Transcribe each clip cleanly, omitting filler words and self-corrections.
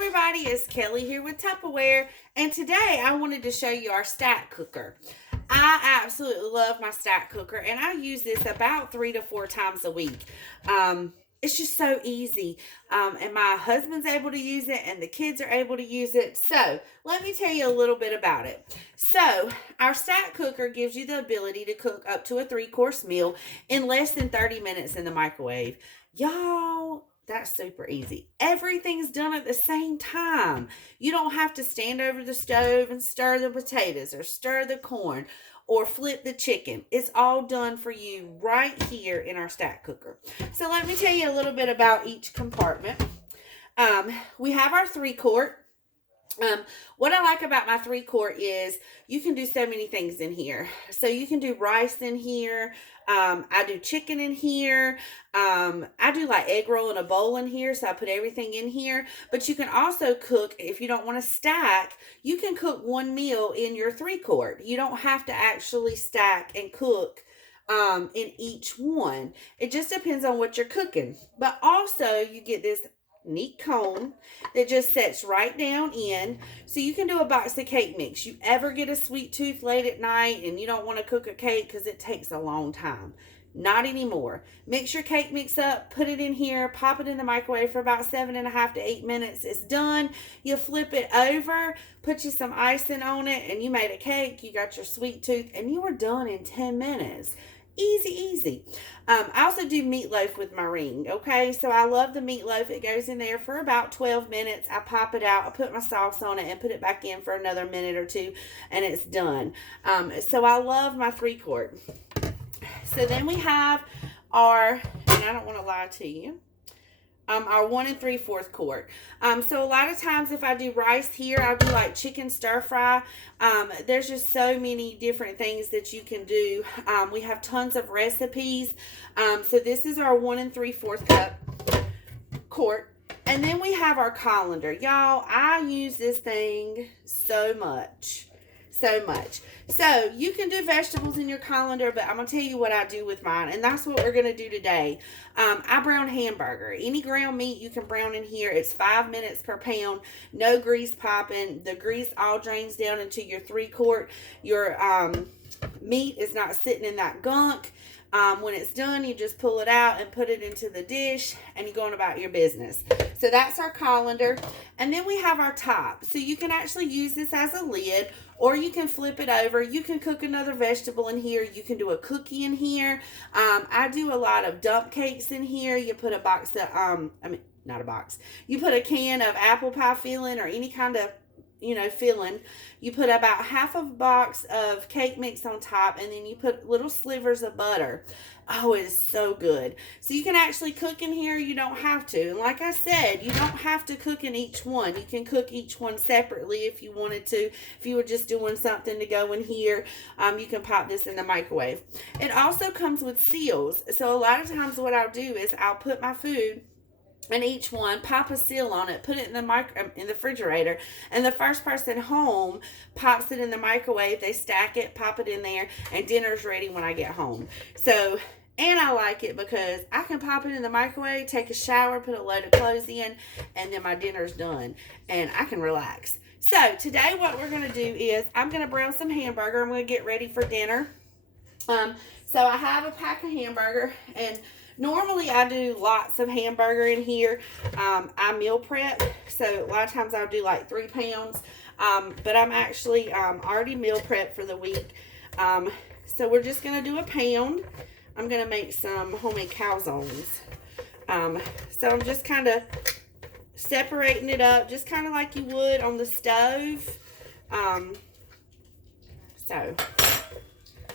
everybody, it's Kelly here with Tupperware, and today I wanted to show you our stack cooker. I absolutely love my stack cooker, and I use this about 3 to 4 times a week. It's just so easy, and my husband's able to use it, and the kids are able to use it. So let me tell you a little bit about it. So our stack cooker gives you the ability to cook up to a 3-course meal in less than 30 minutes in the microwave. Y'all, that's super easy. Everything's done at the same time. You don't have to stand over the stove and stir the potatoes or stir the corn or flip the chicken. It's all done for you right here in our stack cooker. So let me tell you a little bit about each compartment. We have our 3-quart. What I like about my 3-quart is you can do so many things in here. So you can do rice in here. I do chicken in here. I do like egg roll in a bowl in here. So I put everything in here. But you can also cook, if you don't want to stack, you can cook one meal in your 3-quart. You don't have to actually stack and cook in each one. It just depends on what you're cooking. But also you get this neat cone that just sets right down in, so you can do a box of cake mix. You ever get a sweet tooth late at night and you don't want to cook a cake because it takes a long time? Not anymore. Mix your cake mix up, put it in here, pop it in the microwave for about 7.5 to 8 minutes. It's done. You flip it over, put you some icing on it, and you made a cake. You got your sweet tooth, and you are done in 10 minutes. Easy. I also do meatloaf with my ring, okay? So I love the meatloaf. It goes in there for about 12 minutes. I pop it out. I put my sauce on it and put it back in for another minute or two, and it's done. So I love my 3-quart. So then we have our, and I don't want to lie to you, our 1 3/4 quart. So a lot of times if I do rice here, I'll do like chicken stir fry. There's just so many different things that you can do. We have tons of recipes. So this is our 1 3/4 cup quart. And then we have our colander. Y'all, I use this thing so much. So you can do vegetables in your colander, but I'm going to tell you what I do with mine, and that's what we're going to do today. I brown hamburger. Any ground meat you can brown in here. It's 5 minutes per pound. No grease popping. The grease all drains down into your 3-quart. Your meat is not sitting in that gunk. When it's done, you just pull it out and put it into the dish, and you're going about your business. So that's our colander. And then we have our top. So you can actually use this as a lid, or you can flip it over. You can cook another vegetable in here. You can do a cookie in here. I do a lot of dump cakes in here. You put a box of, not a box. You put a can of apple pie filling or any kind of filling. You put about half a box of cake mix on top, and then you put little slivers of butter. Oh, it is so good. So you can actually cook in here. You don't have to. And like I said, you don't have to cook in each one. You can cook each one separately if you wanted to. If you were just doing something to go in here, you can pop this in the microwave. It also comes with seals. So a lot of times what I'll do is I'll put my food and each one, pop a seal on it, put it in the refrigerator, and the first person home pops it in the microwave. They stack it, pop it in there, and dinner's ready when I get home. So, and I like it because I can pop it in the microwave, take a shower, put a load of clothes in, and then my dinner's done, and I can relax. So today what we're going to do is I'm going to brown some hamburger. I'm going to get ready for dinner. So I have a pack of hamburger, and normally I do lots of hamburger in here. I meal prep, so a lot of times I'll do like 3 pounds. But I'm actually already meal prep for the week. So we're just going to do a pound. I'm going to make some homemade calzones. So I'm just kind of separating it up, just kind of like you would on the stove. So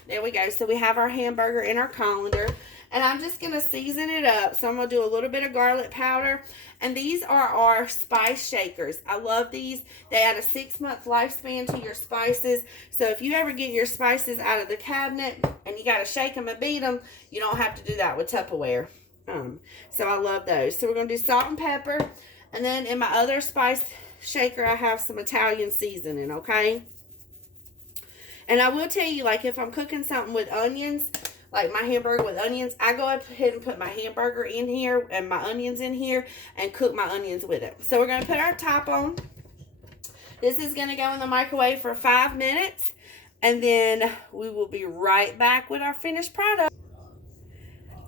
there we go. So we have our hamburger in our colander. And I'm just going to season it up. So I'm going to do a little bit of garlic powder. And these are our spice shakers. I love these. They add a 6-month lifespan to your spices. So if you ever get your spices out of the cabinet and you got to shake them and beat them, you don't have to do that with Tupperware. So I love those. So we're going to do salt and pepper. And then in my other spice shaker, I have some Italian seasoning, okay? And I will tell you, like if I'm cooking something with onions, like my hamburger with onions, I go ahead and put my hamburger in here and my onions in here and cook my onions with it. So we're going to put our top on. This is going to go in the microwave for 5 minutes, and then we will be right back with our finished product.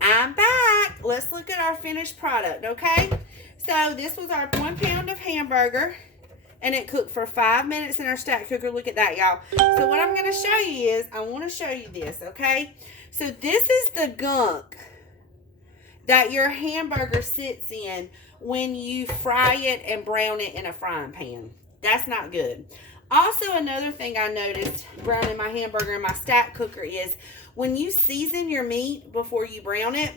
I'm back. Let's look at our finished product, okay? So this was our 1 pound of hamburger, and it cooked for 5 minutes in our stack cooker. Look at that, y'all. So what I'm going to show you is, I want to show you this, okay? So this is the gunk that your hamburger sits in when you fry it and brown it in a frying pan. That's not good. Also, another thing I noticed browning my hamburger in my stack cooker is when you season your meat before you brown it,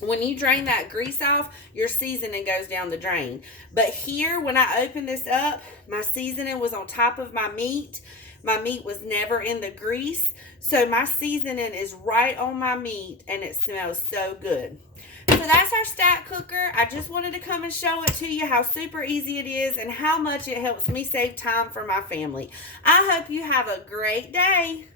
when you drain that grease off, your seasoning goes down the drain. But here, when I opened this up, my seasoning was on top of my meat. My meat was never in the grease. So my seasoning is right on my meat, and it smells so good. So that's our stack cooker. I just wanted to come and show it to you how super easy it is and how much it helps me save time for my family. I hope you have a great day.